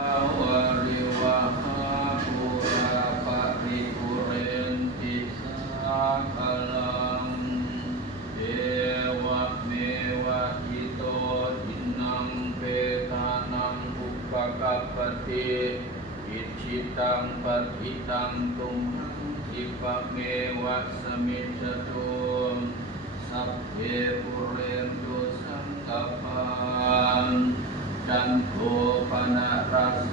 วะริวะหาปุราปะริปุเรนติสาคลังเอวะเมวะอิโตทินังเปตานังอุปกัปปติอิชิตังปฏิตังตุมหังคิปะเมวะสมิจจตุสัพเพปุเรนตุสังกปปาจันโทปนะระโส